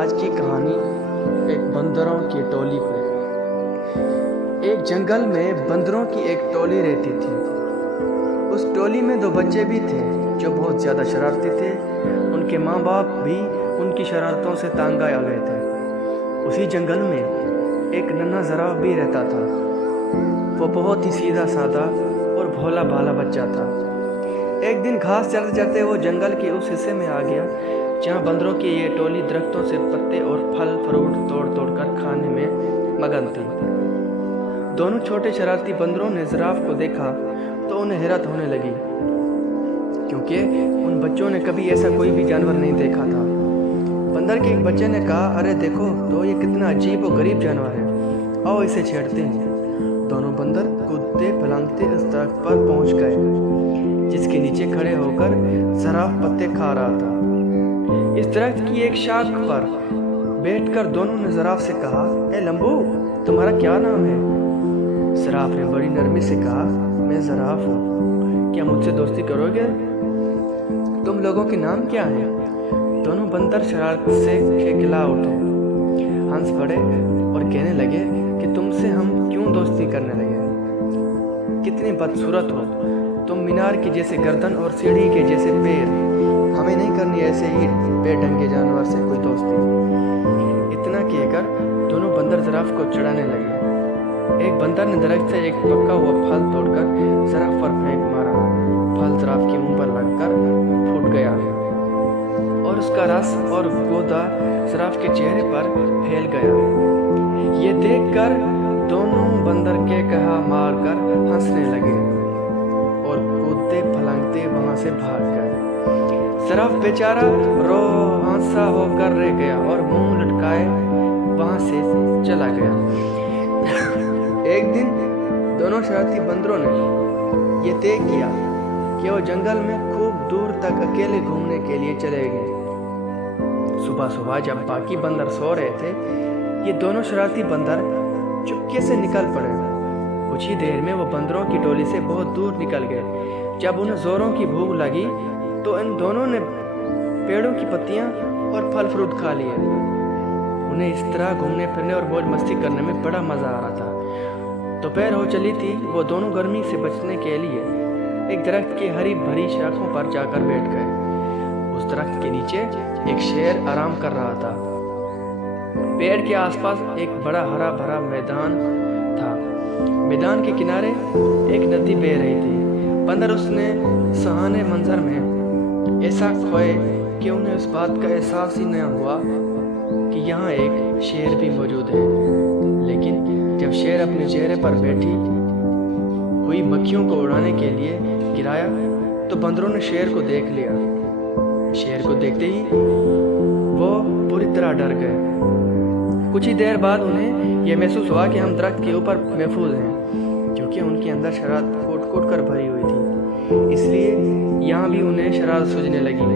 آج کی کہانی ایک بندروں کی ٹولی پر۔ ایک جنگل میں بندروں کی ایک ٹولی رہتی تھی۔ اس ٹولی میں 2 بچے بھی تھے جو بہت زیادہ شرارتی تھے۔ ان کے ماں باپ بھی ان کی شرارتوں سے تنگ آ گئے تھے۔ اسی جنگل میں ایک ننھا زراف بھی رہتا تھا۔ وہ بہت ہی سیدھا سادہ اور بھولا بھالا بچہ تھا۔ ایک دن گھاس چرتے چرتے وہ جنگل کے اس حصے میں آ گیا جہاں بندروں کی یہ ٹولی درختوں سے پتے اور پھل فروٹ توڑ توڑ کر کھانے میں مگن تھی۔ دونوں چھوٹے شرارتی بندروں نے زراف کو دیکھا تو انہیں حیرت ہونے لگی، کیونکہ ان بچوں نے کبھی ایسا کوئی بھی جانور نہیں دیکھا تھا۔ بندر کے ایک بچے نے کہا، ارے دیکھو تو یہ کتنا عجیب و غریب جانور ہے، آؤ اسے چھیڑتے ہیں۔ دونوں بندر کودتے پھلانگتے اس درخت پر پہنچ گئے جس کے نیچے کھڑے ہو کر زراف پتے کھا رہا تھا۔ اس درخت کی ایک شاخ پر بیٹھ کر دونوں نے زراف سے کہا، اے لمبو، تمہارا کیا نام ہے؟ زراف نے بڑی نرمی سے کہا، میں زراف ہوں، کیا مجھ سے دوستی کرو گے؟ تم لوگوں کے نام کیا ہیں؟ دونوں بندر شرارت سے کھیکھلا اٹھے، ہنس پڑے اور کہنے لگے کہ تم سے ہم کیوں دوستی کرنے لگے؟ کتنی بدصورت ہو تم، مینار کی جیسے گردن اور سیڑھی کے جیسے پیر، ہمیں نہیں کرنی ایسے ہی بے ڈھنگے جانور سے کوئی دوستی۔ اتنا کہہ کر دونوں بندر زراف کو چڑھانے لگے۔ ایک بندر نے درخت سے ایک پکا ہوا پھل توڑ کر زراف پر پھینک مارا۔ پھل زراف کے منہ پر لگ کر پھوٹ گیا اور اس کا رس اور گودا زراف کے چہرے پر پھیل گیا۔ یہ دیکھ کر دونوں بندر کے کہا مار کر ہنسنے لگے اور کودتے پھلانگتے وہاں سے بھاگ گئے۔ زراف بیچارہ رو ہنسا ہو کر رہ گیا اور منہ لٹکائے وہاں سے چلا گیا۔ ایک دن دونوں شرارتی بندروں نے یہ طے کیا کہ وہ جنگل میں خوب دور تک اکیلے گھومنے کے لیے چلے گئے۔ صبح صبح جب باقی بندر سو رہے تھے، یہ دونوں شرارتی بندر چپکے سے نکل پڑے۔ کچھ ہی دیر میں وہ بندروں کی ٹولی سے بہت دور نکل گئے۔ جب انہیں زوروں کی بھوک لگی تو ان دونوں نے پیڑوں کی پتیاں اور پھل فروٹ کھا لیے۔ انہیں اس طرح گھومنے پھرنے اور موج مستی کرنے میں بڑا مزہ آ رہا تھا۔ دوپہر ہو چلی تھی۔ وہ دونوں گرمی سے بچنے کے لیے ایک درخت کی ہری بھری شاخوں پر جا کر بیٹھ گئے۔ اس درخت کے نیچے ایک شیر آرام کر رہا تھا۔ پیڑ کے آس پاس ایک بڑا ہرا بھرا میدان تھا۔ میدان کے کنارے ایک ندی بہہ رہی تھی۔ بندر اس نے سہانے منظر میں ایسا کھوئے کہ انہیں اس بات کا احساس ہی نہ ہوا کہ یہاں ایک شیر بھی موجود ہے۔ لیکن جب شیر اپنے چہرے پر بیٹھی ہوئی مکھیوں کو اڑانے کے لیے گرایا تو بندروں نے شیر کو دیکھ لیا۔ شیر کو دیکھتے ہی وہ پوری طرح ڈر گئے۔ کچھ ہی دیر بعد انہیں یہ محسوس ہوا کہ ہم درخت کے اوپر محفوظ ہیں، کیونکہ ان کے اندر شرارت کوٹ کوٹ کر بھری ہوئی تھی۔ اس لیے یہاں بھی انہیں شرارت سوجنے لگی۔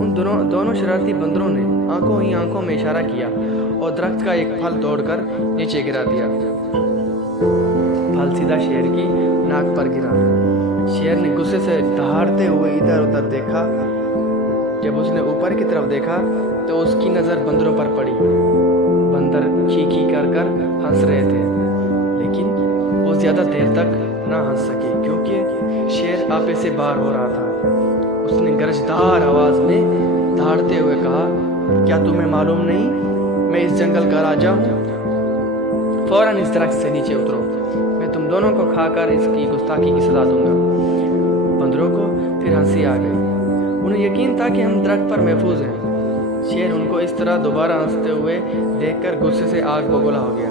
ان دونوں شرارتی بندروں نے آنکھوں ہی آنکھوں میں اشارہ کیا اور درخت کا ایک پھل توڑ کر نیچے گرا دیا۔ پھل سیدھا شیر کی ناک پر گرا۔ شیر نے غصے سے دہاڑتے ہوئے ادھر ادھر دیکھا۔ جب اس نے اوپر کی طرف دیکھا تو اس کی نظر بندروں پر پڑی۔ بندر کھی کھی کر کر ہنس رہے تھے، لیکن وہ زیادہ دیر تک نہ ہنس سکے کیونکہ شیر آپے سے باہر ہو رہا تھا۔ اس نے گرجدار آواز میں دہاڑتے ہوئے کہا، کیا تمہیں معلوم نہیں میں اس جنگل کا راجا ہوں؟ فوراً اس درخت سے نیچے اترو، میں تم دونوں کو کھا کر اس کی گستاخی کی سزا دوں گا۔ بندروں کو پھر ہنسی آ گئی۔ انہیں یقین تھا کہ ہم درخت پر محفوظ ہیں۔ شیر ان کو اس طرح دوبارہ ہنستے ہوئے دیکھ کر غصے سے آگ بگولا ہو گیا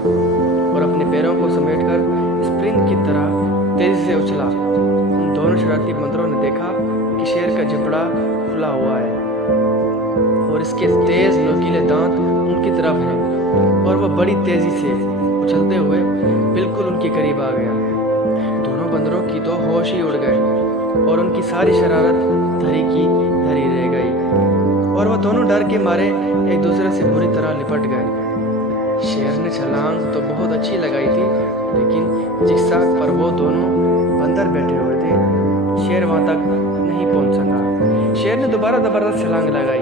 اور اپنے پیروں کو سمیٹ کر اسپرنٹ کی طرح تیزی سے اچھلا۔ ان دونوں شرارتی بندروں نے دیکھا کہ شیر کا جبڑا کھلا ہوا ہے اور اس کے تیز نوکیلے دانت ان کی طرف ہیں اور وہ بڑی تیزی سے اچھلتے ہوئے بالکل ان کے قریب آ گیا۔ دونوں بندروں کی تو ہوش ہی اڑ گئے اور ان کی ساری شرارت دھری کی دھری رہ گئی اور وہ دونوں ڈر کے مارے ایک دوسرے سے بری طرح لپٹ گئے۔ شیر نے چھلانگ تو بہت اچھی لگائی تھی، لیکن جس ساکھ پر وہ دونوں بندر بیٹھے ہوئے تھے، شیر وہاں تک نہیں پہنچ سکا۔ شیر نے دوبارہ زبردست چھلانگ لگائی